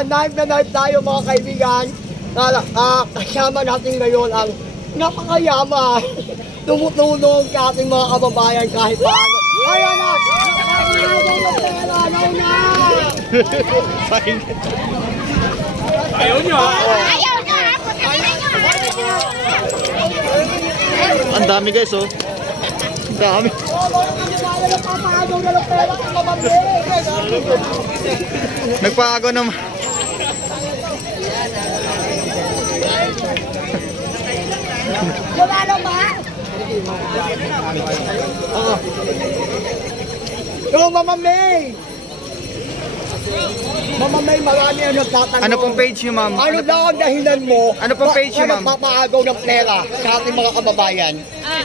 Ayan, knife na knife tayo mga kaibigan. Kasama natin ngayon ang napakayaman. Tumutulong sa ating mga kababayan kahit paano. Ayan na! Ayaw nyo ha? Ayaw nyo ha? Ang dami guys oh. Ang dami. Nagpaagaw naman. Wala na ba? Oo, Mama May! Mama May, marami ang nagtatanong. Ano pong page nyo ma'am? Ano daw ang dahilan mo? Ano pong page nyo ma'am? Nagpapaagaw ng pera sa ating mga kababayan?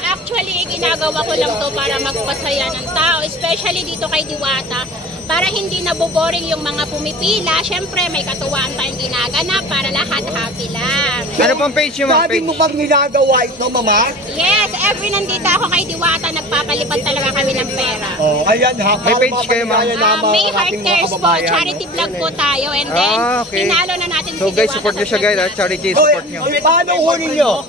Actually, ginagawa ko lang to para magpasaya ng tao, especially dito kay Diwata, para hindi naboboring yung mga pumipila. Siyempre, may katuwaan tayong ginaganap para lahat happy lang. Ano pong page nyo ma'am? Sabi mo bang ginagawa ito, Mama? Yes, every nandito ako kay Diwata, nagpapalipad talaga kami ng pera. Oh, ayan ha. May page kayo, ma'am? May Heart Cares po, charity vlog po tayo, and then okay. tinalo na natin So guys, support nyo siya guys, charity support nyo. Paano huli nyo?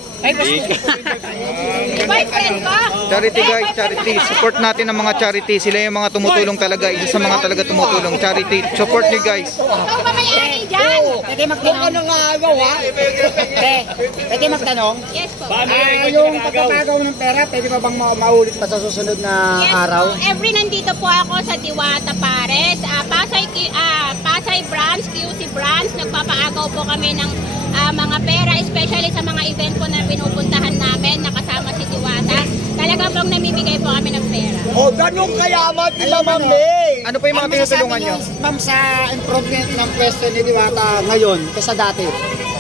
Boyfriend ko? Charity guys, charity. Support natin ang mga charity. Sila yung mga tumutulong talaga. Isa sa mga talaga tumutulong. Charity. Support nyo guys. Ikaw mamayari dyan. Pwede Huwag magtanong. ka nangagaw ha? Pwede magtanong. Yes po. Yung pagpapagaw ng pera, pwede pa bang maulit pa sa susunod na Yes araw? po. Every nandito po ako sa Diwata Pares. Pasay branch, QC branch. Nagpapaagaw po kami ng mga pera, especially sa mga event po na pinupuntahan namin, nakasama si Diwata. Talaga pong namimigay po kami ng pera. O, ganun kayaman sila, Ma'am May. Ano pa yung mga tinutulungan nyo? Ma'am, sa improvement ng pwesto ni Diwata ngayon kaysa dati?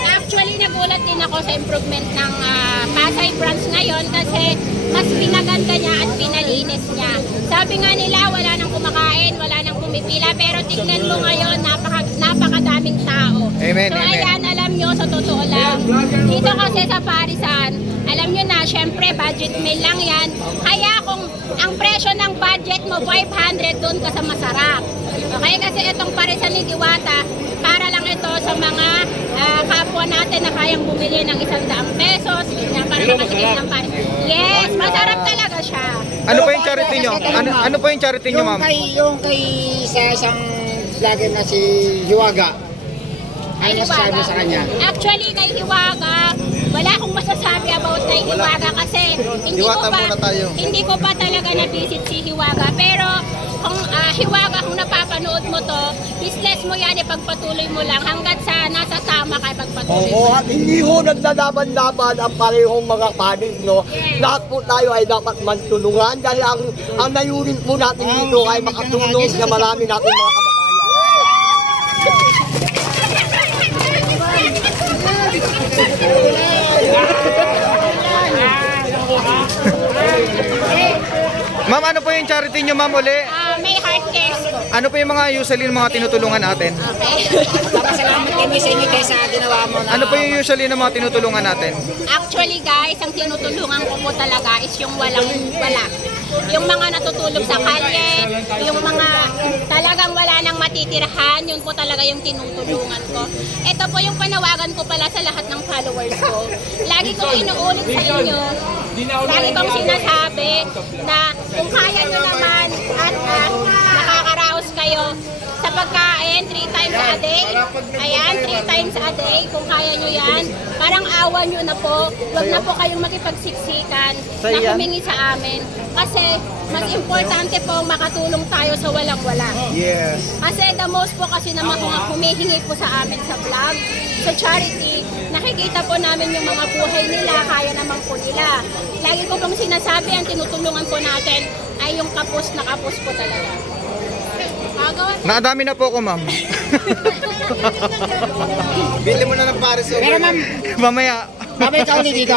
Actually, nagulat din ako sa improvement ng Pasay branch ngayon kasi mas pinaganda niya at pinalinis niya. Sabi nga nila, wala nang kumakain, wala nang pumipila, pero tingnan mo ngayon, napakadaming tao. Amen, So amen. ayan, alam nyo, sa totoo lang, dito kasi sa Parisan, alam nyo na, syempre, budget meal lang yan. Kaya kung ang presyo ng budget mo, 500, doon ka sa masarap. Okay, kasi itong Parisan ni Diwata, para lang ito sa mga kapwa natin na kayang bumili ng 100 pesos, ganyan, para makatikim ng Parisan. Yes, masarap talaga siya. Ano pa yung charity nyo? Ano pa yung charity nyo ma'am? Yung kay sa isang vlogger na si Hiwaga. Ano masasabi mo sa kanya? Actually, kay Hiwaga, wala akong masasabi about kay Hiwaga kasi hindi ko pa talaga na-visit si Hiwaga. Pero kung Hiwaga, kung napapanood mo to, business mo yan, ipagpatuloy mo lang hanggat sa nasa tama ka ipagpatuloy mo. Oo, at hindi ho naglalaban-laban ang parehong mga panig, no? Yes. Lahat po tayo ay dapat magtulungan dahil ang nayunin po natin dito ay makatulong sa marami natin mga kababayan. Ma'am, ano po yung charity nyo ma'am uli? May Heart Cares po. Ano po yung mga usually mga tinutulungan natin? Okay. Salamat kami sa inyo sa ginawa mo na. Ano po yung usually na mga tinutulungan natin? Actually guys, ang tinutulungan ko po talaga is yung walang wala. Yung mga natutulog sa kalye, yung mga talagang wala nang matitirahan, yun po talaga yung tinutulungan ko. Ito po yung panawagan ko pala sa lahat ng followers ko. Lagi kong inuulit sa inyo, lagi kong sinasabi na kung kaya nyo naman at nakakaraos kayo sa pagkain 3 times a day, ayan, 3 times a day, kung kaya nyo yan, parang awa nyo na po, huwag na po kayong makipagsiksikan na humingi sa amin. Kasi mas importante po makatulong tayo sa walang-wala. Yes. Kasi the most po kasi na mga humihingi po sa amin sa vlog, sa charity, nakikita po namin yung mga buhay nila, kaya naman po nila. Lagi ko pong sinasabi, ang tinutulungan po natin ay yung kapos na kapos po talaga. Nakadami na po ako ma'am. Bili mo na ng Paris. Pero ma'am, Mamaya. babay ka ulit dito.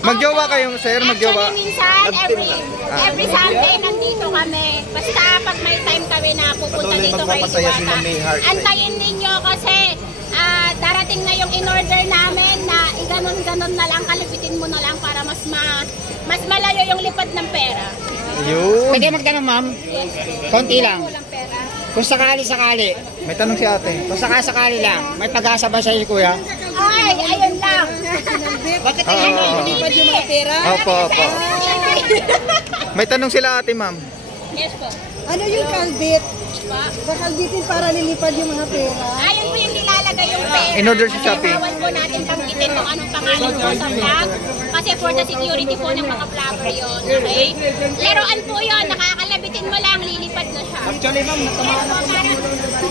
Magjowa kayo sir, magjowa. Actually, minsan, every Sunday nandito kami. Basta pag may time kami na pupunta dito kay Diwata. Antayin ninyo kasi darating na yung in-order namin na iganon-ganon na lang, kalipitin mo na lang para mas malayo yung lipad ng pera. Yun. Pwede magtanong ma'am? Yes. Konti lang. Walang pera. Kung sakali-sakali, May tanong si ate. kung sakali lang, may pag-asa ba sa'yo, kuya? Ay, ayun lang. Bakit Oo. nilipad yung mga pera? Opo, opo. May tanong sila ate, ma'am. Yes po. Ano yung kalbit? Pa. Kakalbitin para nilipad yung mga pera? Ayun po yung nilalagay yung pera. In order sa Shopee. Bawal po natin banggitin kung anong pangalan po sa vlog. Kasi for the security po ng mga vlogger yun. Okay? Laruan po yun. Nakakalabitin mo lang, lilipad na siya. Actually, ma'am, Yes po, para